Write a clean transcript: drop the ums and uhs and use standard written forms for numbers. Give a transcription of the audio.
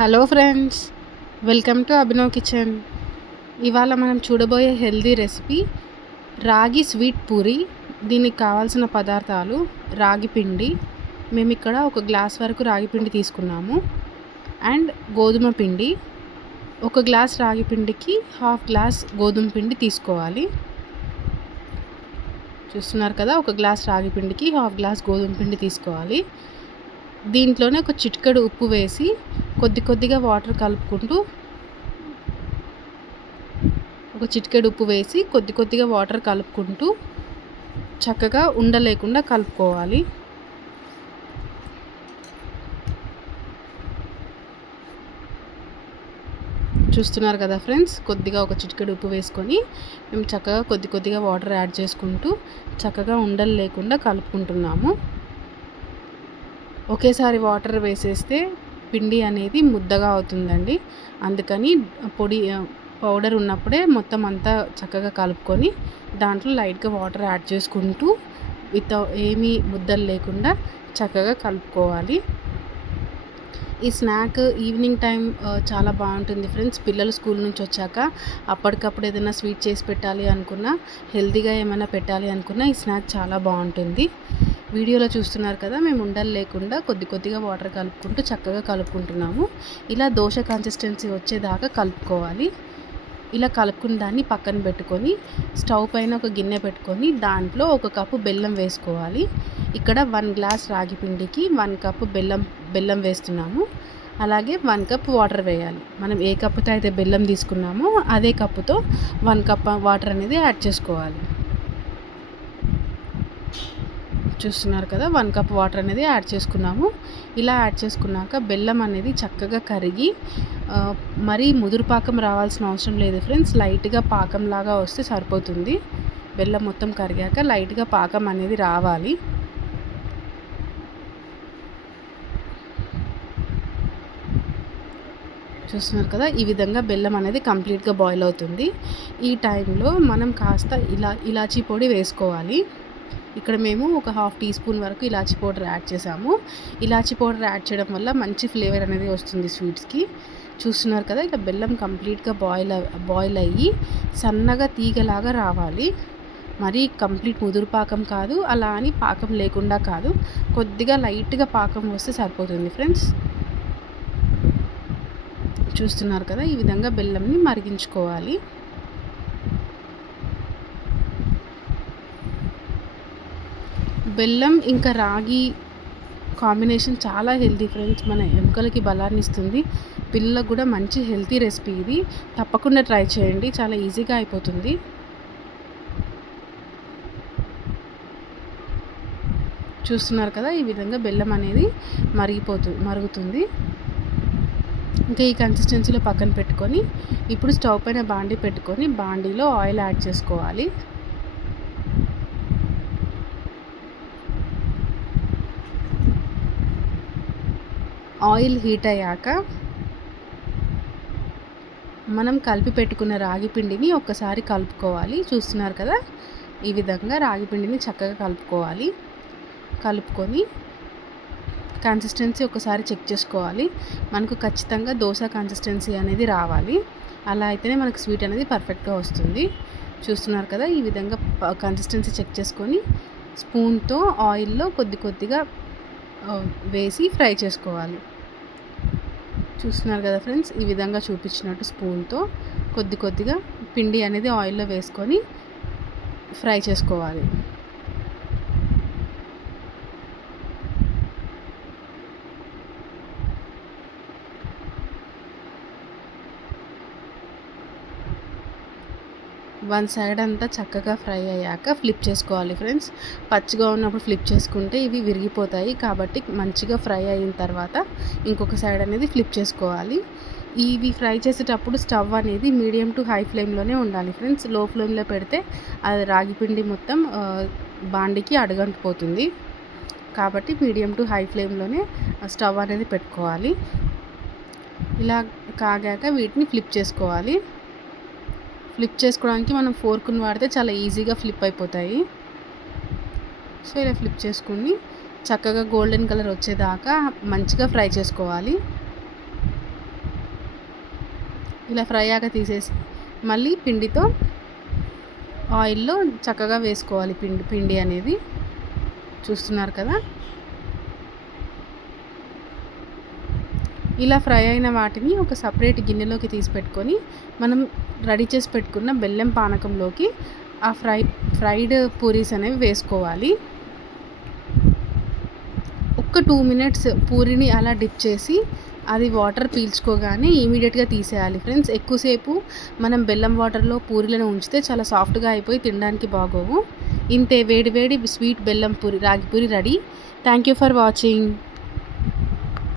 Hello friends, welcome to Abhinav kitchen. ఇవాళ మనం చూడబోయే హెల్దీ రెసిపీ రాగి స్వీట్ పూరి. దీనికి కావాల్సిన పదార్థాలు రాగి పిండి. మేము ఇక్కడ ఒక గ్లాస్ వరకు రాగి పిండి తీసుకున్నాము. అండ్ గోధుమ పిండి. ఒక గ్లాస్ రాగి పిండికి హాఫ్ గ్లాస్ గోధుమ పిండి తీసుకోవాలి. చూస్తున్నారు కదా, ఒక గ్లాస్ రాగి పిండికి హాఫ్ గ్లాస్ గోధుమ పిండి తీసుకోవాలి. దీంట్లోనే ఒక చిటికెడు ఉప్పు వేసి కొద్దిగా వాటర్ కలుపుకుంటూ కొద్దిగా వాటర్ కలుపుకుంటూ చక్కగా ఉండలేకుండా కలుపుకోవాలి. చూస్తున్నారు కదా ఫ్రెండ్స్, ఒక చిటికెడు ఉప్పు వేసుకొని మేము చక్కగా కొద్దిగా వాటర్ యాడ్ చేసుకుంటూ చక్కగా ఉండలు లేకుండా కలుపుకుంటున్నాము. ఒకేసారి వాటర్ వేసేస్తే పిండి అనేది ముద్దగా అవుతుందండి. అందుకని పౌడర్ ఉన్నప్పుడే మొత్తం అంతా చక్కగా కలుపుకొని దాంట్లో లైట్గా వాటర్ యాడ్ చేసుకుంటూ ఏమీ ముద్దలు లేకుండా చక్కగా కలుపుకోవాలి. ఈ స్నాక్ ఈవినింగ్ టైం చాలా బాగుంటుంది ఫ్రెండ్స్. పిల్లలు స్కూల్ నుంచి వచ్చాక అప్పటికప్పుడు ఏదైనా స్వీట్ చేసి పెట్టాలి అనుకున్నా, హెల్తీగా ఏమైనా పెట్టాలి అనుకున్నా ఈ స్నాక్ చాలా బాగుంటుంది. వీడియోలో చూస్తున్నారు కదా, మేము ఉండలు లేకుండా కొద్దిగా వాటర్ కలుపుకుంటూ చక్కగా కలుపుకుంటున్నాము. ఇలా దోశ కన్సిస్టెన్సీ వచ్చేదాకా కలుపుకోవాలి. ఇలా కలుపుకున్న దాన్ని పక్కన పెట్టుకొని స్టవ్ పైన ఒక గిన్నె పెట్టుకొని దాంట్లో 1 కప్పు బెల్లం వేసుకోవాలి. ఇక్కడ 1 గ్లాస్ రాగి పిండికి 1 కప్పు బెల్లం వేస్తున్నాము. అలాగే 1 కప్ వాటర్ వేయాలి. మనం ఏ కప్పుతో అయితే బెల్లం తీసుకున్నామో అదే కప్పుతో 1 కప్ వాటర్ అనేది యాడ్ చేసుకోవాలి. చూస్తున్నారు కదా, 1 కప్ వాటర్ అనేది యాడ్ చేసుకున్నాము. ఇలా యాడ్ చేసుకున్నాక బెల్లం అనేది చక్కగా కరిగి మరీ ముదురు పాకం రావాల్సిన అవసరం లేదు ఫ్రెండ్స్. లైట్గా పాకంలాగా వస్తే సరిపోతుంది. బెల్లం మొత్తం కరిగాక లైట్గా పాకం అనేది రావాలి. చూస్తున్నారు కదా, ఈ విధంగా బెల్లం అనేది కంప్లీట్గా బాయిల్ అవుతుంది. ఈ టైంలో మనం కాస్త ఇలాచీ పొడి వేసుకోవాలి. ఇక్కడ మేము ఒక హాఫ్ టీ స్పూన్ వరకు ఇలాచీ పౌడర్ యాడ్ చేసాము. ఇలాచీ పౌడర్ యాడ్ చేయడం వల్ల మంచి ఫ్లేవర్ అనేది వస్తుంది స్వీట్స్కి. చూస్తున్నారు కదా, ఇలా బెల్లం కంప్లీట్గా బాయిల్ అయ్యి సన్నగా తీగలాగా రావాలి. మరీ కంప్లీట్ ముదురు పాకం కాదు, అలా అని పాకం లేకుండా కాదు, కొద్దిగా లైట్గా పాకం వస్తే సరిపోతుంది ఫ్రెండ్స్. చూస్తున్నారు కదా, ఈ విధంగా బెల్లంని మరిగించుకోవాలి. బెల్లం ఇంకా రాగి కాంబినేషన్ చాలా హెల్తీ ఫ్రెండ్స్. మన ఎముకలకి బలాన్ని ఇస్తుంది. పిల్లలకు కూడా మంచి హెల్తీ రెసిపీ ఇది. తప్పకుండా ట్రై చేయండి, చాలా ఈజీగా అయిపోతుంది. చూస్తున్నారు కదా, ఈ విధంగా బెల్లం అనేది మరుగుతుంది. ఇంకా ఈ కన్సిస్టెన్సీలో పక్కన పెట్టుకొని ఇప్పుడు స్టవ్ పైన బాండీ పెట్టుకొని బాండీలో ఆయిల్ యాడ్ చేసుకోవాలి. ఆయిల్ హీట్ అయ్యాక మనం కలిపి పెట్టుకున్న రాగి పిండిని ఒక్కసారి కలుపుకోవాలి. చూస్తున్నారు కదా, ఈ విధంగా రాగి పిండిని చక్కగా కలుపుకొని కన్సిస్టెన్సీ ఒకసారి చెక్ చేసుకోవాలి. మనకు ఖచ్చితంగా దోశ కన్సిస్టెన్సీ అనేది రావాలి. అలా అయితేనే మనకు స్వీట్ అనేది పర్ఫెక్ట్గా వస్తుంది. చూస్తున్నారు కదా, ఈ విధంగా కన్సిస్టెన్సీ చెక్ చేసుకొని స్పూన్తో ఆయిల్లో కొద్దిగా వేసి ఫ్రై చేసుకోవాలి. చూస్తున్నారు కదా ఫ్రెండ్స్, ఈ విధంగా చూపించినట్టు స్పూన్తో కొద్దిగా పిండి అనేది ఆయిల్లో వేసుకొని ఫ్రై చేసుకోవాలి. వన్ సైడ్ అంతా చక్కగా ఫ్రై అయ్యాక ఫ్లిప్ చేసుకోవాలి ఫ్రెండ్స్. పచ్చిగా ఉన్నప్పుడు ఫ్లిప్ చేసుకుంటే ఇవి విరిగిపోతాయి, కాబట్టి మంచిగా ఫ్రై అయిన తర్వాత ఇంకొక సైడ్ అనేది ఫ్లిప్ చేసుకోవాలి. ఇవి ఫ్రై చేసేటప్పుడు స్టవ్ అనేది మీడియం టు హై ఫ్లేమ్లోనే ఉండాలి ఫ్రెండ్స్. లో ఫ్లేమ్లో పెడితే అది రాగి పిండి మొత్తం బాండికి అడుగంటిపోతుంది. కాబట్టి మీడియం టు హై ఫ్లేమ్లోనే స్టవ్ అనేది పెట్టుకోవాలి. ఇలా కాగాక వీటిని ఫ్లిప్ చేసుకోవాలి. ఫ్లిప్ చేసుకోవడానికి మనం ఫోర్క్ని వాడితే చాలా ఈజీగా ఫ్లిప్ అయిపోతాయి. సో ఇలా ఫ్లిప్ చేసుకుని చక్కగా గోల్డెన్ కలర్ వచ్చేదాకా మంచిగా ఫ్రై చేసుకోవాలి. ఇలా ఫ్రై అయ్యాక తీసేసి మళ్ళీ పిండితో ఆయిల్లో చక్కగా వేసుకోవాలి. పిండి అనేది చూస్తున్నారు కదా. ఇలా ఫ్రై అయిన వాటిని ఒక సపరేట్ గిన్నెలోకి తీసి పెట్టుకొని మనం రెడీ చేసి పెట్టుకున్న బెల్లం పానకంలోకి ఆ ఫ్రైడ్ పూరీస్ అనేవి వేసుకోవాలి. ఒక్క 2 మినిట్స్ పూరిని అలా డిప్ చేసి అది వాటర్ పీల్చుకోగానే ఇమీడియట్గా తీసేయాలి ఫ్రెండ్స్. ఎక్కువసేపు మనం బెల్లం వాటర్లో పూరీలను ఉంచితే చాలా సాఫ్ట్గా అయిపోయి తినడానికి బాగోవు. ఇంతే, వేడి వేడి స్వీట్ బెల్లం పూరి, రాగి puri ready. Thank you for watching.